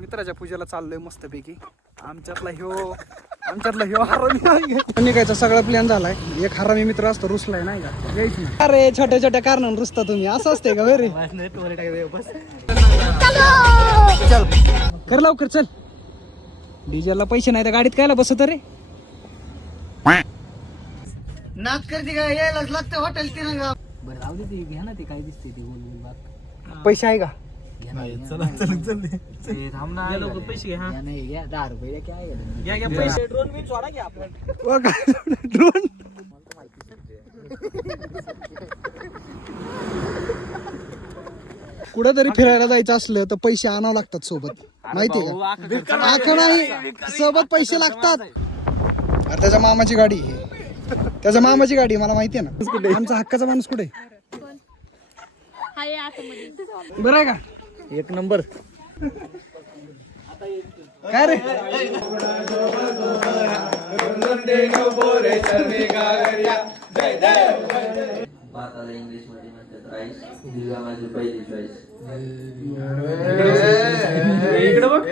मित्राच्या पूजेला चाललोय मस्तपैकी. आमच्यातला ह्यो हरामी निघायचा सगळा प्लॅन झालाय. एक हरामी मित्र असतो रुसलाय नाही का, यायचं ना. अरे छोट्या छोट्या कारणानं रुसता तुम्ही, असं असते का रे? चल कर लवकर चल. डीजेला पैसे नाही तर गाडीत कायला बसत रे? नाच करते का, यायलाच लागतं हॉटेल तिरंगा. बरं राहू दे, ते घ्या ना, ते काय दिसते ते गोल गोल बाग. पैसे आहे का? थांब ना, पैसे घ्या. नाही घ्या, 10 रुपये काय पैसे ड्रोन बिन सोडा की आपण. ड्रोन कुठेतरी फिरायला जायचं असलं तर पैसे आणावं लागतात सोबत, माहितीये का? आका नाही, सोबत पैसे लागतात. अरे त्याच्या मामाची गाडी आहे, त्याच्या मामाची गाडी मला माहितीये ना. आमचा हक्काचा माणूस कुठे बरं आहे का? एक नंबर. काय रे? इंग्लिश मध्ये म्हणतात राईस, दिवा माझी पहिली चॉईस. इकडे बघ.